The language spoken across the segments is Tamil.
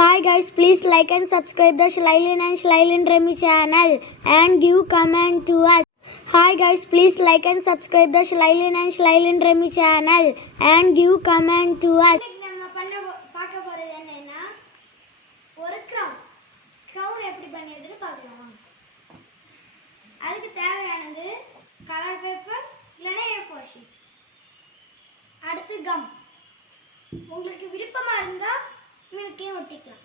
Hi guys, please like and subscribe the Shlylin and Shlylin Remy channel and give comment to us. Hi guys, please like and subscribe the Shlylin and Shlylin Remy channel and give comment to us. நம்ம பார்க்க போறது என்னன்னா ஒரு கிரவுன் எப்படி பண்ணியதுன்னு பார்க்கலாம். அதுக்கு தேவையானது கலர் பேப்பர்ஸ் இல்லனா A4 ஷீட். அடுத்து கம். உங்களுக்கு விருப்பமா இருந்தா மினுக்கே ஒட்டிக்கலாம்.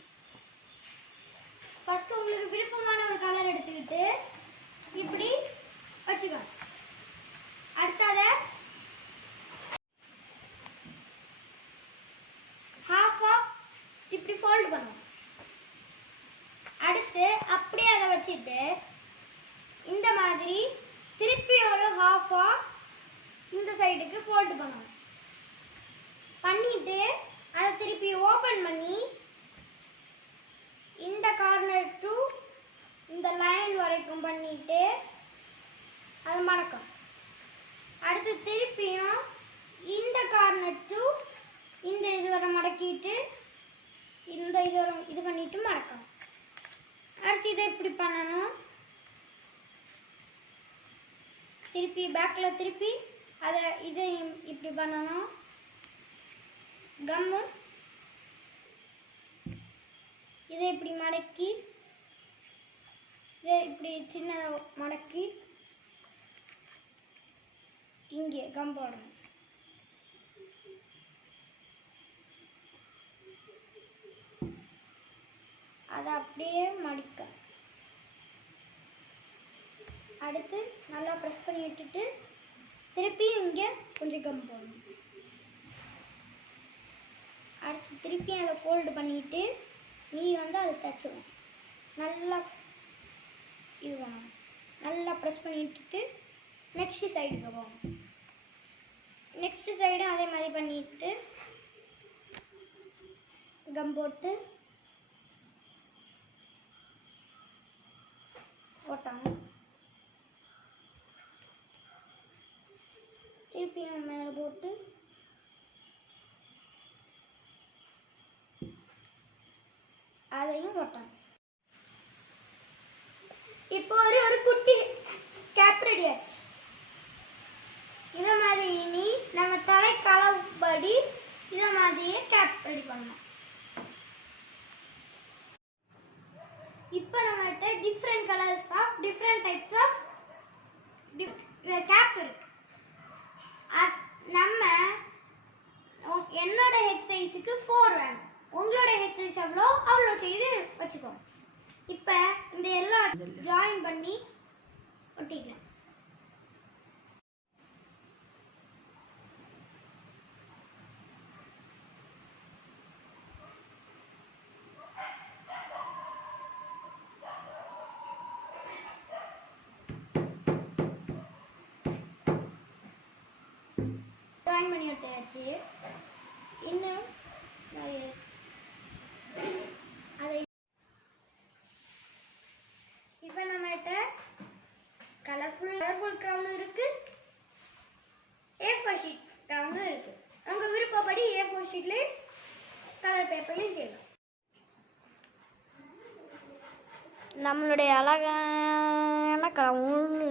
ஃபர்ஸ்ட் உங்களுக்கு விருப்பமான ஒரு கலர் எடுத்துக்கிட்டு இப்படி வச்சுக்கணும். அடுத்தத ஹாஃபா இப்படி ஃபோல்ட் பண்ணணும். அடுத்து அப்படியே அதை வச்சிட்டு இந்த மாதிரி திருப்பி ஒரு ஹாஃபா இந்த சைடுக்கு ஃபோல்ட் பண்ணணும். பண்ணிட்டு அதை திருப்பி ஓபன் பண்ணி இந்த கார்னர் டு இந்த லைன் வரைக்கும் பண்ணிட்டு அது மடக்கும். அடுத்து திருப்பியும் இந்த கார்னர் டு இந்த இது வரை மடக்கிட்டு இந்த இது பண்ணிட்டு மடக்கணும். அடுத்து இதை இப்படி பண்ணணும். திருப்பி பேக்ல திருப்பி அதை இதை இப்படி பண்ணணும். கம்மு இதை இப்படி மடக்கி இதை இப்படி சின்ன மடக்கி இங்கே கம் போடணும். அதை அப்படியே மடிக்க. அடுத்து நல்லா ப்ரெஸ் பண்ணி விட்டுட்டு திருப்பி இங்கே கொஞ்சம் கம் போடணும். அடுத்து திருப்பி அதை ஃபோல்டு பண்ணிட்டு நீ அதை தச்சிடும். நல்லா இது பண்ணணும். நல்லா ப்ரெஸ் பண்ணி விட்டுட்டு நெக்ஸ்ட் சைடுக்கு போகணும். நெக்ஸ்ட் சைடு அதே மாதிரி பண்ணிட்டு கம் போட்டு போட்டாங்க. திருப்பி மேலே போட்டு அதையும் போட்டாங்க. இப்போ ஒரு குட்டி கேப் ரெடி ஆச்சு. இதை மாதிரி இனி நம்ம தலை கலப்படி இதை மாதிரியே கேப் ரெடி பண்ணணும். இப்போ நம்மகிட்ட different colours of different types of cap இருக்கு. நம்ம என்னோட ஹெட் சைஸுக்கு 4 வேணும். உங்களோட ஹெட் சைஸ் அவ்வளோ செய்து வச்சுக்கோங்க. இப்போ இந்த எல்லாம் ஜாயின் பண்ணி ஒட்டிக்கலாம். ஜாயின் பண்ணி ஒட்டியாச்சு. இன்னும் இப்போ நம்மகிட்ட கலர்ஃபுல் கிரவுன் இருக்கு, A4 ஷீட் கிரவுன் இருக்கு. உங்க விருப்பப்படி A4 ஷீட்ல கலர் பேப்பர்லையும் செய்யலாம். நம்மளுடைய அழகான கிரவுன்